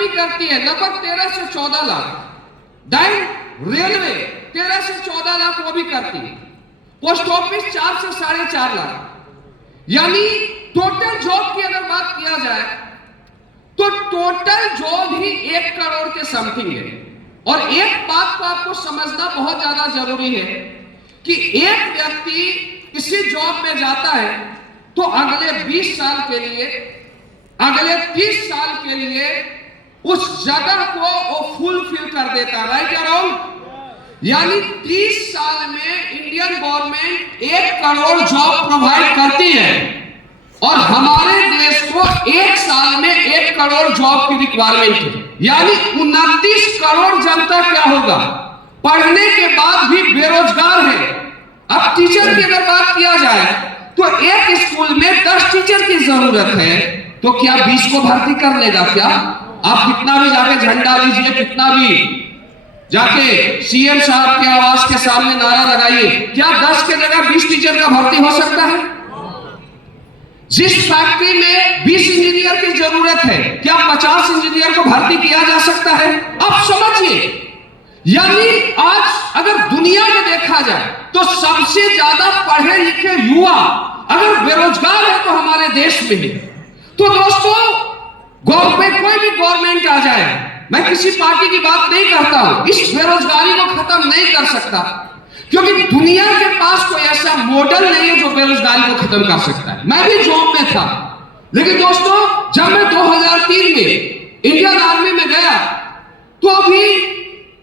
Economy करती है लगभग 13 से 14 लाख। रेलवे 13 से 14 लाख वो भी करती है। पोस्ट ऑफिस 4 से 4.5 लाख। यानी टोटल जॉब की अगर बात किया जाए तो टोटल जॉब ही 1 करोड़ के समथिंग है। और एक बात को आपको समझना बहुत ज्यादा जरूरी है कि एक व्यक्ति किसी जॉब में जाता है तो अगले 20 साल के लिए, अगले 30 साल के लिए उस जगह को वो फुलफिल कर देता है। राइट या रॉन्ग? यानी 30 साल में Indian government 1 crore job provide करती है और हमारे देश को 1 साल में 1 करोड़ जॉब की रिक्वायरमेंट है। यानी 29 करोड़ जनता क्या होगा, पढ़ने के बाद भी बेरोजगार है। अब टीचर की अगर बात किया जाए तो एक स्कूल में 10 टीचर की जरूरत है, तो क्या 20 को भर्ती कर लेगा? क्या आप कितना भी जाके झंडा लीजिए, कितना भी जाके सीएम साहब के आवास के सामने नारा लगाइए, क्या 10 के जगह 20 टीचर का भर्ती हो सकता है? जिस फैक्ट्री में 20 इंजीनियर की जरूरत है, क्या 50 इंजीनियर को भर्ती किया जा सकता है? आप समझिए, यानी आज अगर दुनिया में देखा जाए तो सबसे ज्यादा पढ़े लिखे युवा अगर बेरोजगार है तो हमारे देश में है। तो दोस्तों, गवर्नमेंट, कोई भी गवर्नमेंट आ जाए, मैं किसी पार्टी की बात नहीं करता हूं, इस बेरोजगारी को खत्म नहीं कर सकता, क्योंकि दुनिया के पास कोई ऐसा मॉडल नहीं है जो बेरोजगारी को खत्म कर सकता है। मैं भी जॉब में था, लेकिन दोस्तों जब मैं 2003 में इंडियन आर्मी में गया तो अभी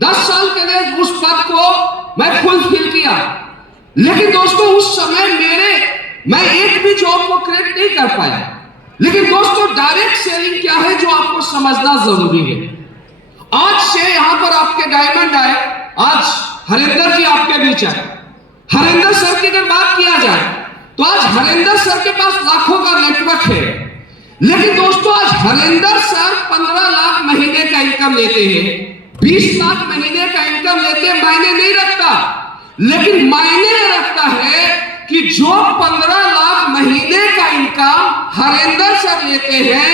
10 साल के लिए उस पद को मैं फुलफिल किया। लेकिन दोस्तों उस समय मैं एक भी जॉब को क्रिएट नहीं कर पाया। लेकिन दोस्तों डायरेक्ट सेलिंग क्या है जो आपको समझना जरूरी है। आज से यहां पर आपके डायमंड आए, आज हरिंदर जी आपके बीच आए। हरिंदर सर की अगर बात किया जाए तो आज हरिंदर सर के पास लाखों का नेटवर्क है। लेकिन दोस्तों आज हरिंदर सर 15 लाख महीने का इनकम लेते हैं, 20 लाख महीने का इनकम लेते हैं, मायने नहीं रखता। लेकिन मायने रखता है कि जो 15 लाख महीने का इनकम हरिंदर सर लेते हैं,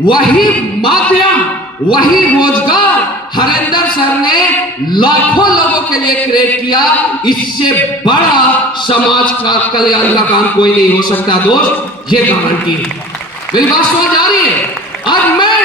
वही माध्यम, वही रोजगार हरिंदर सर ने लाखों लोगों के लिए क्रिएट किया। इससे बड़ा समाज का कल्याण का काम कोई नहीं हो सकता दोस्त, ये गारंटी है। मेरी बात समझ आ रही है? आज मैं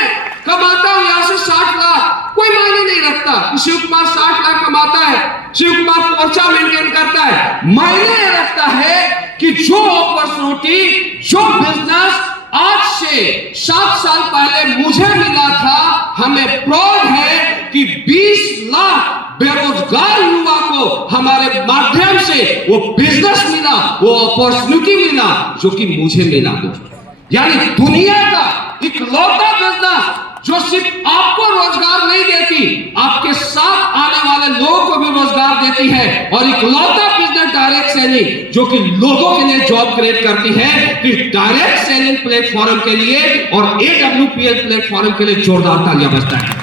कमाता हूं यहां से 60 लाख, कोई मायने नहीं रखता। शिव कुमार 60 लाख कमाता है, शिव कुमार पर्चा मेंटेन करता है। मायने रखता है कि जो अपॉर्चुनिटी, जो बिजनेस आज से 7 साल पहले मुझे मिला था, हमें प्राउड है कि 20 लाख बेरोजगार युवा को हमारे माध्यम से वो बिजनेस मिला, वो अपॉर्चुनिटी मिला जो कि मुझे मिला दोस्तों। यानी दुनिया का इकलौता बिजनेस जो सिर्फ आपको रोजगार नहीं देती, आपके साथ आने वाले लोगों को भी रोजगार देती है। और इकलौता बिजनेस डायरेक्ट सेलिंग जो कि लोगों के लिए जॉब क्रिएट करती है, कि डायरेक्ट सेलिंग प्लेटफॉर्म के लिए और AWPL प्लेटफॉर्म के लिए जोरदार तालियां बजता है।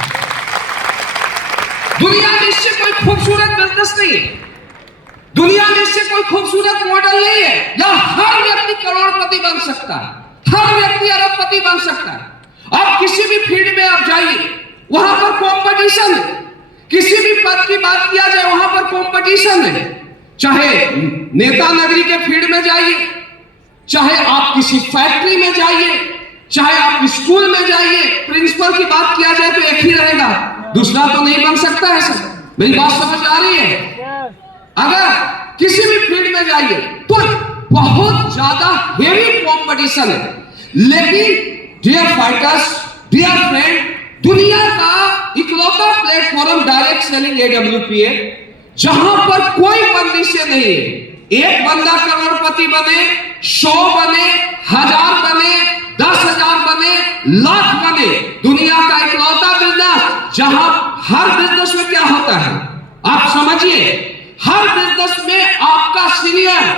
दुनिया में इससे कोई खूबसूरत बिजनेस नहीं है, दुनिया में इससे कोई खूबसूरत मॉडल नहीं है। यहां हर व्यक्ति करोड़पति बन सकता है, हर व्यक्ति अरबपति बन सकता है। आप किसी भी फील्ड में आप जाइए, वहां पर कंपटीशन है। किसी भी पद की बात किया जाए वहां पर कंपटीशन है। चाहे नेता नगरी के फील्ड में जाइए, चाहे आप किसी फैक्ट्री में जाइए, चाहे आप स्कूल में जाइए, प्रिंसिपल की बात किया जाए तो एक ही रहेगा, दूसरा तो नहीं बन सकता है सर। मेरी बात समझ आ रही है? अगर किसी भी फील्ड में जाइए तो बहुत ज्यादा हेवी कंपटीशन है। लेकिन डियर फाइटर्स, डियर फ्रेंड, दुनिया का इकलौता प्लेटफॉर्म डायरेक्ट सेलिंग AWPL, जहां पर कोई बंदिशें नहीं है। एक बंदा करोड़पति बने, 100 बने, 1000 बने, 10,000 बने, लाख बने, दुनिया का इकलौता बिजनेस जहां हर बिजनेस में क्या होता है आप समझिए, हर बिजनेस में आपका सीनियर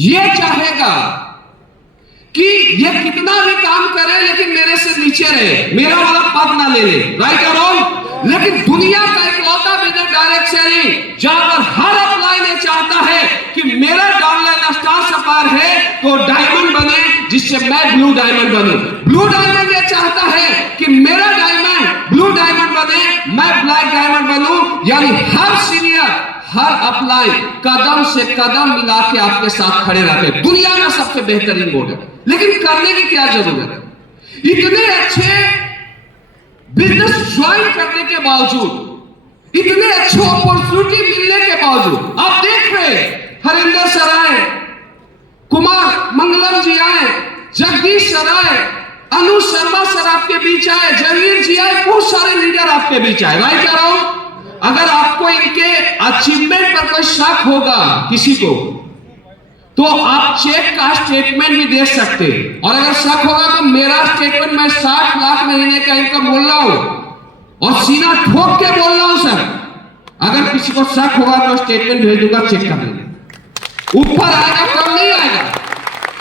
ये चाहेगा कि ये कितना भी काम करे लेकिन मेरे से नीचे रहे, मेरा वाला पद ना ले ले। राइट और रॉन्ग? लेकिन दुनिया का इकलौता बिजनेस डायरेक्ट सेलिंग जहां पर हर अपलाइन ये चाहता है कि मेरा डाउनलाइन स्टार सफायर है तो डायमंड बने, जिससे मैं ब्लू डायमंड बनूं। ब्लू डायमंड ये चाहता है कि मेरा डायमंड यानी हर सीनियर, हर अपलाइन कदम से कदम मिला के आपके साथ खड़े रहते हैं। दुनिया का सबसे बेहतरीन बोर्ड है, लेकिन करने की क्या जरूरत है? इतने अच्छे बिजनेस ज्वाइन करने के बावजूद, इतने अच्छे अपॉर्चुनिटी मिलने के बावजूद, आप देख रहे हैं हरिंदर सर आए, कुमार मंगलम जी आए, जगदीश सर आए, अनु शर्मा सर आपके बीच आए, जमीर जी आए, बहुत सारे लीडर आपके बीच आए। मैं कह रहा हूं, अगर आपको इनके अचीवमेंट पर कोई शक होगा किसी को, तो आप चेक का स्टेटमेंट भी दे सकते हैं। और अगर शक होगा तो मेरा स्टेटमेंट, मैं 60 लाख महीने का इनकम बोल रहा हूं और सीना ठोक के बोल रहा हूं सर, अगर किसी को शक होगा तो स्टेटमेंट भेज दूंगा, चेक कर लेंगे, ऊपर आएगा कम नहीं आएगा।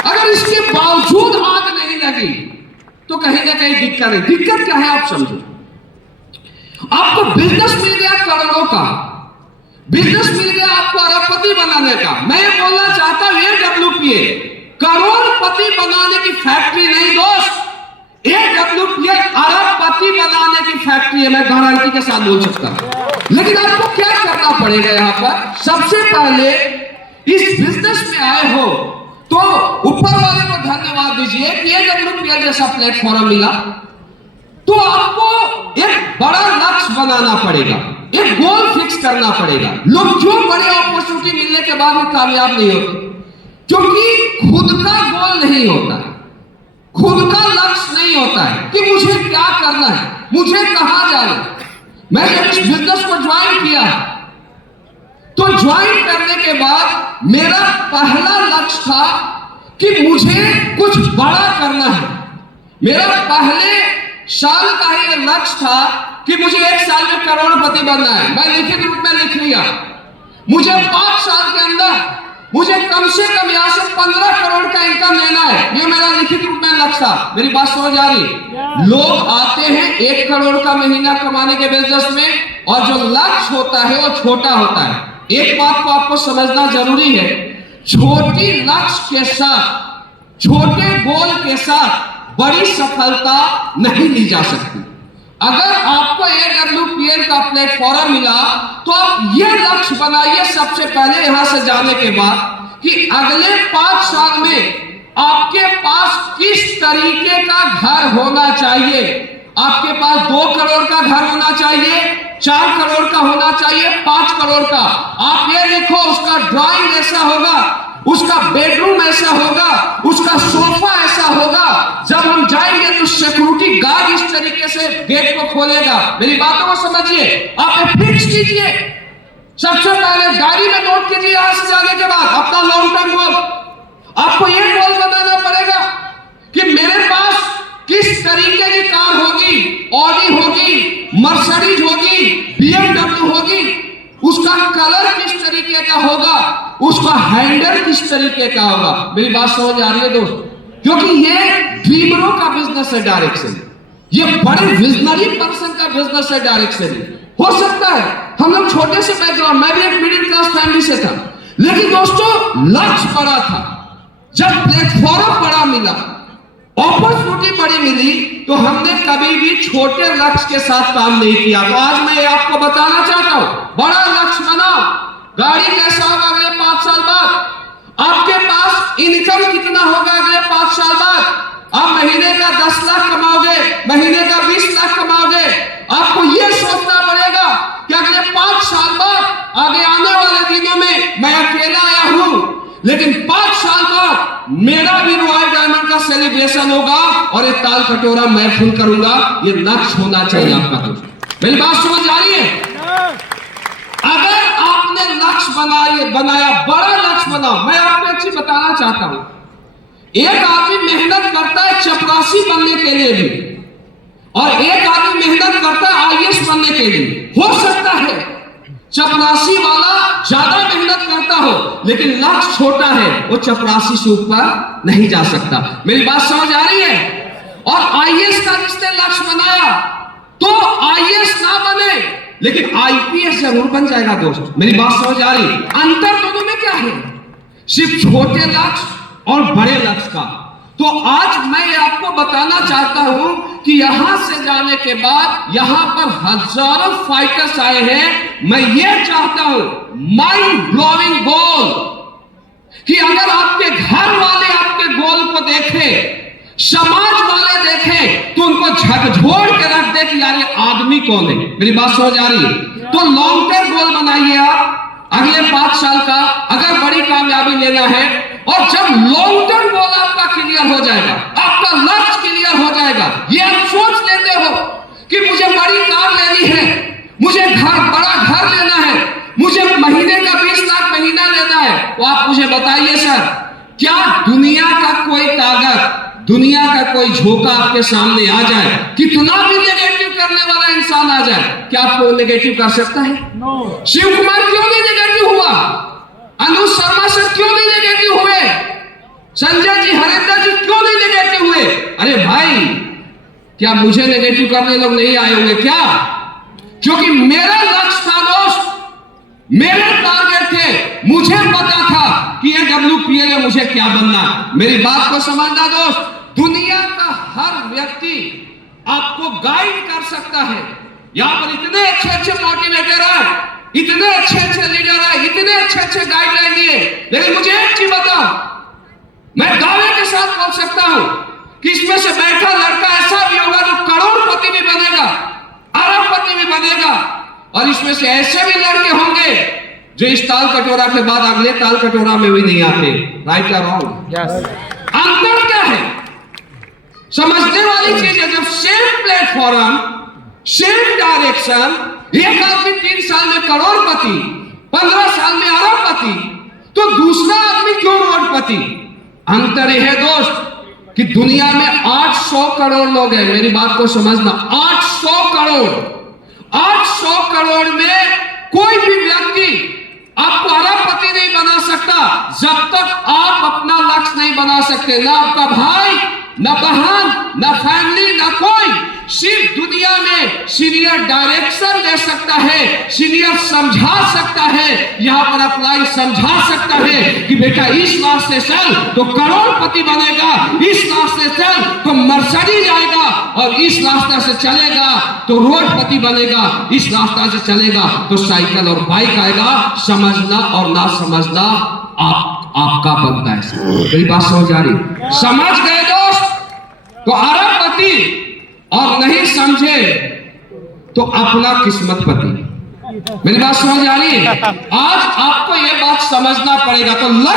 अगर इसके बावजूद आग नहीं लगी तो कहीं ना कहीं दिक्कत है। दिक्कत क्या है आप समझो। आपको बिजनेस मिल गया करोड़ों का, बिजनेस मिल गया आपको अरबपति बनाने का। मैं ये बोलना चाहता हूं, AWPA करोड़पति बनाने की फैक्ट्री नहीं दोस्त, AWPA अरबपति बनाने की फैक्ट्री है, मैं गारंटी के साथ बोल सकता हूं। लेकिन आपको क्या करना पड़ेगा यहां पर? सबसे पहले इस बिजनेस में आए हो तो ऊपर वाले को धन्यवाद दीजिए कि AWPA जैसा प्लेटफॉर्म मिला। तो आपको एक बड़ा लक्ष्य बनाना पड़ेगा, एक गोल फिक्स करना पड़ेगा। लोग क्यों बड़े अपॉर्चुनिटी मिलने के बाद भी कामयाब नहीं होते? क्योंकि खुद का गोल नहीं होता है, खुद का लक्ष्य नहीं होता है कि मुझे क्या करना है, मुझे कहां जाना है। मैं जब इस बिजनेस को ज्वाइन किया तो ज्वाइन करने के बाद मेरा पहला लक्ष्य था कि मुझे कुछ बड़ा करना है। मेरा पहले साल का ही लक्ष्य था कि मुझे 1 साल में करोड़पति बनना है। मैं लिखित रूप में लिख लिया, मुझे 5 साल के अंदर मुझे कम से कम यहां से 15 करोड़ का इनकम लेना है। ये मेरा लिखित रूप में लक्ष्य था। मेरी बात समझ आ रही? लोग आते हैं 1 करोड़ का महीना कमाने के बिजनेस में, और जो लक्ष्य होता है वो छोटा होता है। एक बात को आपको समझना जरूरी है, छोटी लक्ष्य के साथ, छोटे गोल के साथ बड़ी सफलता नहीं ली जा सकती। अगर आपको AWPA का प्लेटफॉर्म मिला तो आप ये लक्ष्य बनाइए सबसे पहले यहां से जाने के बाद कि अगले 5 साल में आपके पास किस तरीके का घर होना चाहिए। आपके पास 2 करोड़ का घर होना चाहिए, 4 करोड़ का होना चाहिए, 5 करोड़ का। आप ये लिखो, उसका ड्राइंग ऐसा होगा, उसका बेडरूम ऐसा होगा, उसका सोफा ऐसा होगा, जब हम जाएंगे तो सिक्योरिटी गार्ड इस तरीके से गेट को खोलेगा। मेरी बातों को समझिए, आप फिक्स कीजिए। सबसे पहले डायरी में नोट कीजिए यहां से जाने के बाद अपना लॉन्ग टर्म गोल। आपको यह गोल बनाना पड़ेगा कि मेरे पास किस तरीके की कार होगी, ऑडी होगी, मर्सिडीज होगी, BMW होगी, उसका कलर किस तरीके का होगा, उसका हैंडल किस तरीके का होगा। मेरी बात समझ आ रही है दोस्त? क्योंकि ये ड्रीमरों का बिजनेस है डायरेक्शन, ये बड़े विजनरी पर्सन का बिजनेस है डायरेक्शन। हो सकता है हम लोग छोटे से बैकग्राउंड, मैं भी एक मिडिल क्लास फैमिली से था, लेकिन दोस्तों लक्ष्य बड़ा था। जब प्लेटफॉर्म बड़ा मिला, अपॉर्चुनिटी बड़ी मिली, तो हमने कभी भी छोटे लक्ष्य के साथ काम नहीं किया। तो आज मैं आपको बताना चाहता हूं, बड़ा लक्ष्य बनाओ। गाड़ी कैसा होगा अगले 5 साल बाद, आपके पास इनकम कितना होगा अगले 5 साल बाद, आप महीने का 10 लाख कमाओगे, महीने का 20 लाख कमाओगे। आपको यह सोचना पड़ेगा कि अगले 5 साल बाद, आगे आने वाले दिनों में मैं अकेला आया हूं, लेकिन 5 साल बाद मेरा भी रॉयल डायमंड का सेलिब्रेशन होगा और एक ताल कटोरा मैं फुल करूंगा। ये लक्ष्य होना चाहिए आपका दोस्त। मेरी बात समझ आ रही है? अगर आपने लक्ष्य बनाया, बड़ा लक्ष्य बनाओ। मैं आपको एक चीज बताना चाहता हूं, एक आदमी मेहनत करता है चपरासी बनने के लिए भी, और एक आदमी मेहनत करता है IAS बनने के लिए। हो सकता है चपरासी वाला ज्यादा मेहनत करता हो, लेकिन लक्ष्य छोटा है, वो चपरासी से ऊपर नहीं जा सकता। मेरी बात समझ आ रही है? और IAS का जिसने लक्ष्य बनाया तो IAS ना बने, लेकिन IPS जरूर बन जाएगा दोस्त। मेरी बात समझ आ रही? अंतर दोनों में क्या है? सिर्फ छोटे लक्ष्य और बड़े लक्ष्य का। तो आज मैं आपको बताना चाहता हूं कि यहां से जाने के बाद यहां पर हजारों फाइटर्स आए हैं। मैं ये चाहता हूं, माइंड ब्लोइंग गोल, कि अगर आपके घर वाले आपके गोल को देखें, समाज वाले देखें, तो उनको झकझोर के रख दे कि यार ये आदमी कौन है। मेरी बात समझ आ रही है? तो लॉन्ग टर्म गोल बनाइए आप अगले 5 साल का, अगर बड़ी कामयाबी लेना है। और जब लॉन्ग टर्म गोल आपका क्लियर हो जाएगा, आपका लक्ष्य क्लियर हो जाएगा, ये आप सोच लेते हो कि मुझे बड़ी कार लेनी है, मुझे बड़ा घर लेना है, मुझे महीने का 20 लाख महीना लेना है, तो आप मुझे बताइए सर, क्या दुनिया का कोई ताकत, दुनिया का कोई झोंका आपके सामने आ जाए, कितना भी नेगेटिव करने वाला इंसान आ जाए, क्या आपको नेगेटिव कर सकता है? शिव कुमार क्यों नहीं नेगेटिव हुआ? अनुज शर्मा सर क्यों नहीं नेगेटिव हुए? संजय जी, हरिंदर जी क्यों नहीं नेगेटिव हुए? अरे भाई, क्या मुझे नेगेटिव करने लोग नहीं आए होंगे क्या? क्योंकि मेरा लक्ष्य था दोस्त, मेरे टारगेट थे, मुझे पता था कि ये WPL में मुझे क्या बनना। मेरी बात को समझना दोस्त, दुनिया का हर व्यक्ति आपको गाइड कर सकता है। यहां पर इतने अच्छे अच्छे मोटिवेटर हैं, इतने अच्छे अच्छे लीडर हैं, इतने अच्छे अच्छे गाइडलाइन दिए, लेकिन मुझे एक चीज बताओ, मैं दावे के साथ बोल सकता हूं कि इसमें से बैठा लड़का ऐसा भी होगा जो करोड़पति भी बनेगा, अरबपति भी बनेगा, और इसमें से ऐसे भी लड़के होंगे जो इस ताल कटोरा के बाद अगले ताल कटोरा में भी नहीं आते। राइट या रॉन्ग? अंतर क्या है? समझने वाली चीज है, जब सेम प्लेटफॉर्म, सेम डायरेक्शन, एक आदमी 3 साल में करोड़पति, 15 साल में अरबपति, तो दूसरा आदमी क्यों करोड़पति? अंतर यह है दोस्त कि दुनिया में 800 करोड़ लोग हैं। मेरी बात को समझना, 800 करोड़, 800 करोड़ में कोई भी व्यक्ति आपको अरबपति नहीं बना सकता जब तक आप अपना लक्ष्य नहीं बना सकते। ना आपका भाई, ना बहन, ना फैमिली, ना कोई, सिर्फ दुनिया में सीनियर डायरेक्शन दे सकता है, सीनियर समझा सकता है, यहां पर अप्लाई समझा सकता है कि बेटा इस रास्ते से चल तो करोड़पति बनेगा, इस रास्ते से चल तो मर्सिडीज आएगा, और इस रास्ते से चलेगा तो रोडपति बनेगा, इस रास्ते से चलेगा तो साइकिल और बाइक आएगा। समझना और ना समझना आपका बनता है। मेरी बात समझ आ रही? समझ गए दोस्त तो अरबपति, और नहीं समझे तो अपना किस्मत पति। मेरी बात समझ आ रही है? आज आपको यह बात समझना पड़ेगा। तो लक्ष्य